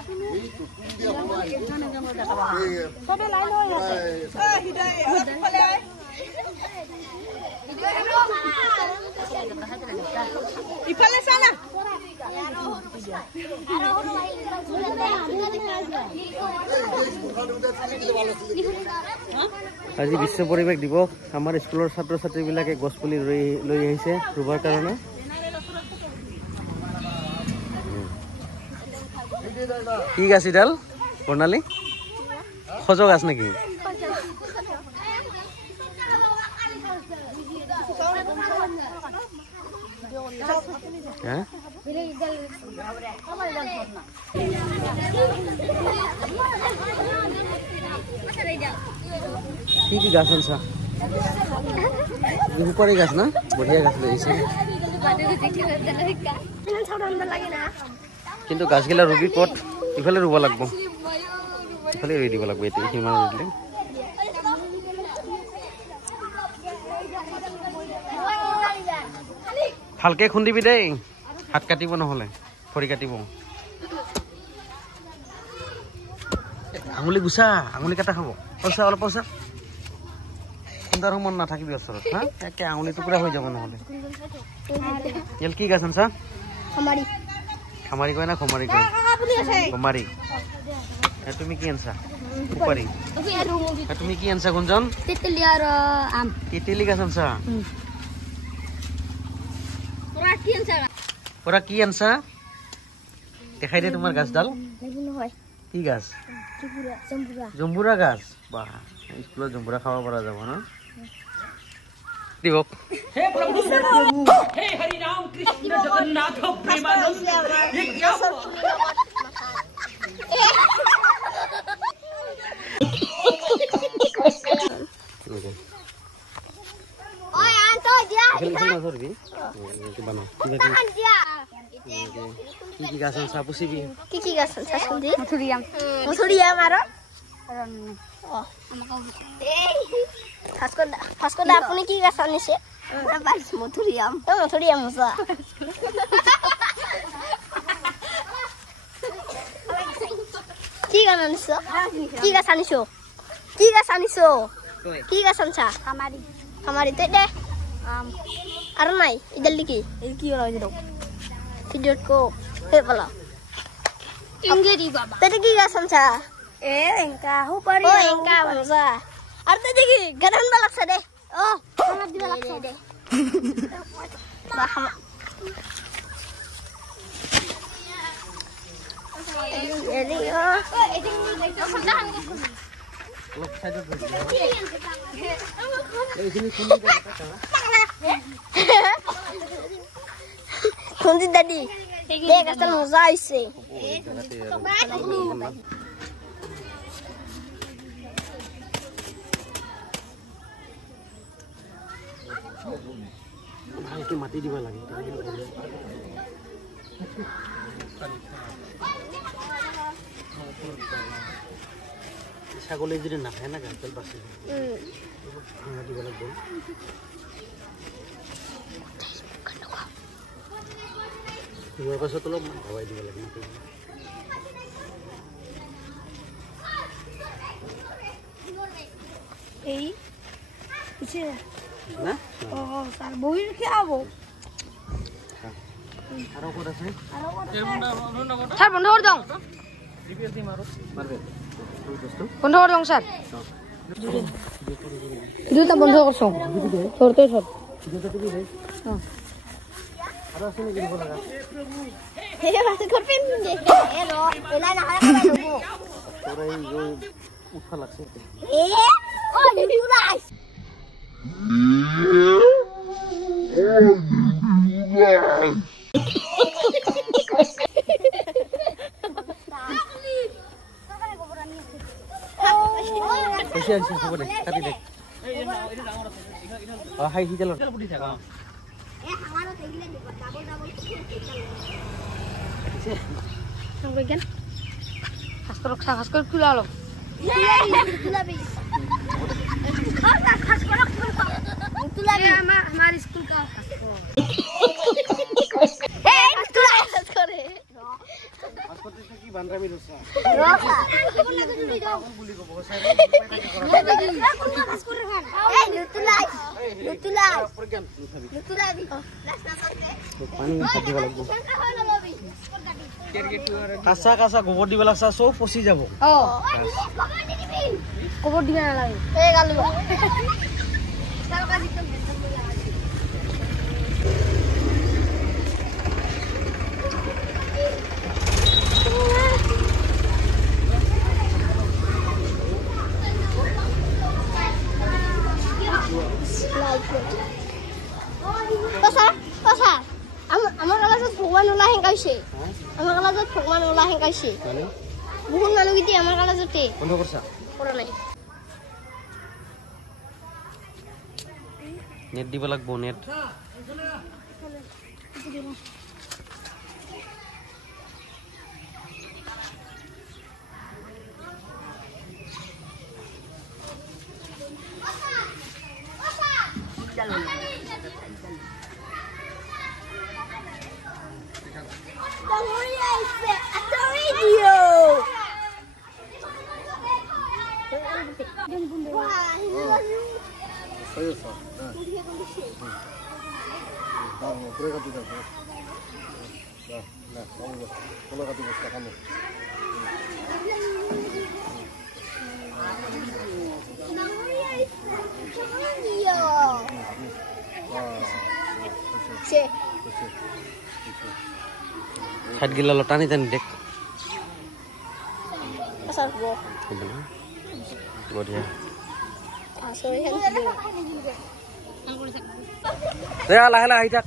আজি বিশ্ব পৰিৱেশ দিৱস আমাৰ স্কুলৰ ছাত্ৰ ছাত্ৰীবিলাকে গছ পুলি লৈ আহিছে ৰুবৰ কাৰণে। কি গাছ ইডাল প্ৰণালী? সজ গাছ নেকি? কি গাছ আনছা? সুপাৰি গাছ না? বঢ়িয়া গাছ লাগিছে। কিন্তু গাছগিলা ৰুবি ক'ত? ইফালে ৰুব লাগিব, ইফালে ৰুই দিব লাগিব। এইটো সিমান ৰুলে ভালকে খুন্দিবি দেই, হাত কাটিব নহ'লে, ভৰি কাটিব। আঙুলি গুচা, আঙুলি কাটা খাব। পইচা অলপ পইচা খুন্দাৰ মন নাথাকিবি ওচৰত, হা? একে আঙুলি টুকুৰা হৈ যাব নহ'লে। ইয়াল কি গাছ আনছা? খামাৰি। খামাৰি কয় না খমাৰি কয়? খমাৰি। তুমি কি আনছা? সুপাৰি। তুমি কি আনছা গুঞ্জন? তেতেলি আৰু আম। তেতেলি গাছ আনছা? পৰা কি আনছা? দেখাই দে তোমাৰ গাছডাল। কি গাছ? জম্বুৰা গাছ। বাহ, স্কুলত জম্বুৰা খাব পৰা যাব ন? দিবক। হে প্ৰভু, হে হৰি ৰাম কৃষ্ণ জগন্নাথ প্ৰেমানন্দ। কি গাছ আনছা পুচিবি? কি গাছ আনছা? মধুৰিআম। মধুৰিআম আৰু ফাস্কো আপুনি কি গাছ আনিছে? মধুৰিআম। মধুৰিআম আছা? কি গাছ আনিছ? কি গাছ আনিছ? কি গাছ আনিছ? কি গাছ আনছা? খামাৰি। খামাৰি তে দে আৰু নাই ইডাল নেকি? এই কি হয় দিলো ভিডিঅ'ত কো হে বলা ইংগেৰি বাবা তে কি গাছ আনছা? এ এংকা হুপাৰি এংকা বলছা আৰু তে কি গান বালাকছা দে। ও খানা দিবা লাগছা দে বা খানা এৰি ও এদিন খজা লোক সাইডত এইখিনি খুন্দি দাদি দেখ আসল মজা আইছে। ভালকে মাটি দিব লাগে। ছাগলী যদি নাখায় না গাছডাল বাচি ভাঙা দিব লাগব। ইয়াৰ পাছত অলপ ভৰাই দিব লাগে। এই পিছে না ও স্যার বই কি আবো আরো কোড আছে স্যার বন্ধ করে দাও। রিপেয়ার দি মারো মারবে বন্ধ করে দাও স্যার। দুটা বন্ধ করছো ধরতে সব দুটা টিভি দে। হ্যাঁ আর আছে নাকি দিব লাগা হে বাস করবেন দে এ লো এলাই না হারা করে দেবো তোরে এই উঠা লাগছে এ ও নিউরাইস পয়সা আছে খবর দে কাটি দে হাই হি চলো পুটি থাকা এ আমারও তেগিলে ডাবল ডাবল আছে সংবিজ্ঞান খাস করে খুলা লো তুলাবি খাস করে তুলাবি আমার স্কুল का ए तुला खास करे खास करते কি বান্দামি ৰছা বুলি কব কাঁচা কাঁচা গোবৰ দিব লাগছা চব পচি যাব গোবৰ দিব নালাগে আমাৰ কালাজত ভগৱান ওলা হেংকাইছে আমাৰ কালাজত ভগৱান ওলা হেংকাইছে বহুত মানুহ গিতি আমাৰ কালাজতে বন্ধ কৰছা কৰা নাই নেট দিব লাগবো নেট হাত গিলা লটানি টানি দেখ বঢ়িয়া লাহে লাহে আহি থাক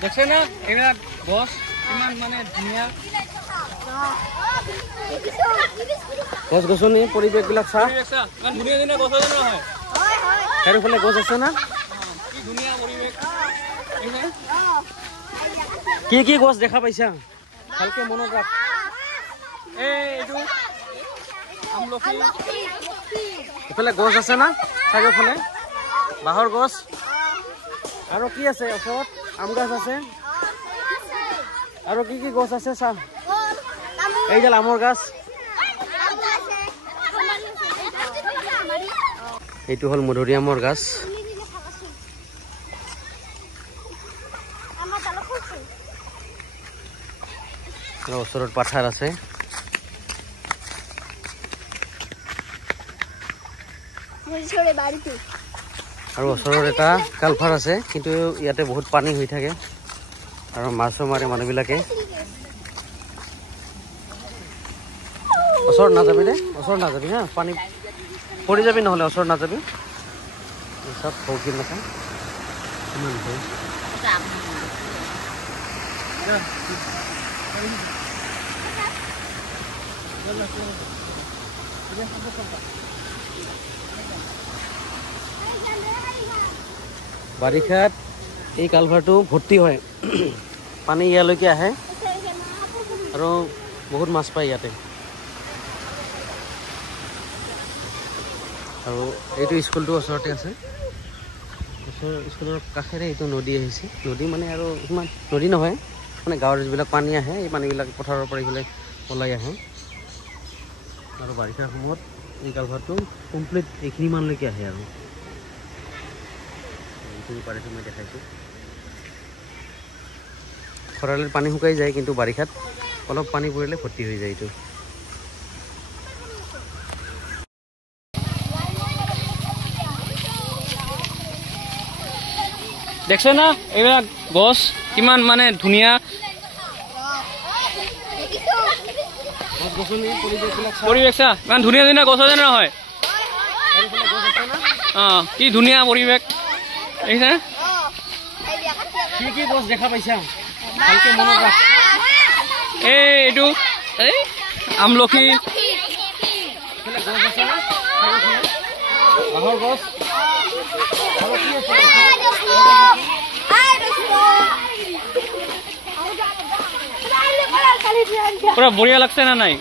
দেখছে না এইবিলাক গছ ইমান মানে ধুনীয়া গছ গছনি পৰিৱেশ বিলাক চা ধুনীয়া ধুনীয়া গছ হয় চাৰিওফালে গছ আছে না কি ধুনীয়া পৰিৱেশ কি কি গছ দেখা পাইছা ভালকে মনত ৰাখ এইটো আমলখি এইফালে গছ আছে না চাৰিওফালে বাঁহৰ গছ আৰু কি আছে ওচৰত আম গাছ আছে আৰু কি কি গছ আছে চা এইডাল আমৰ গাছ এইটো হ'ল মধুৰিআমৰ গাছ ওচৰত পাথাৰ আছে আৰু ওচৰত এটা কালভাৰ আছে কিন্তু ইয়াতে বহুত পানী হৈ থাকে আৰু মাছো মাৰে মানুহবিলাকে ওচৰত নাযাবি দে ওচৰত নাযাবি হা পানী পৰি যাবি নহ'লে ওচৰত নাযাবি চব ভৌকি নাখায় কিমান ভয় বাৰিষাত এই কালভাৰটো ভৰ্তি হয় পানী ইয়ালৈকে আহে আৰু বহুত মাছ পায় ইয়াতে আৰু এইটো স্কুলটো ওচৰতে আছে স্কুলৰ কাষেৰে এইটো নদী আহিছে নদী মানে আৰু ইমান নদী নহয় মানে গাঁৱৰ যিবিলাক পানী আহে এই পানীবিলাক পথাৰৰ পৰা এইফালে ওলাই আহে আৰু বাৰিষাৰ সময়ত এই কালভাৰটো কমপ্লিট এইখিনিমানলৈকে আহে আৰু এইটো পাৰিটো মই দেখাইছোঁ খৰালিত পানী শুকাই যায় কিন্তু বাৰিষাত অলপ পানী পৰিলে ভৰ্তি হৈ যায় এইটো দেখছে না এইবিলাক গছ কিমান মানে ধুনীয়া পৰিৱেশ চা ইমান ধুনীয়া ধুনীয়া গছ আছে নহয় অঁ কি ধুনীয়া পৰিৱেশ দেখিছে কি কি গছ দেখা পাইছা ভালকে মনত ৰাখ এইটো এই আমলখি গছ আছে না বাঁহৰ গছ আৰু কি আছে পুৰা বড়িয়া লাগছে না নাই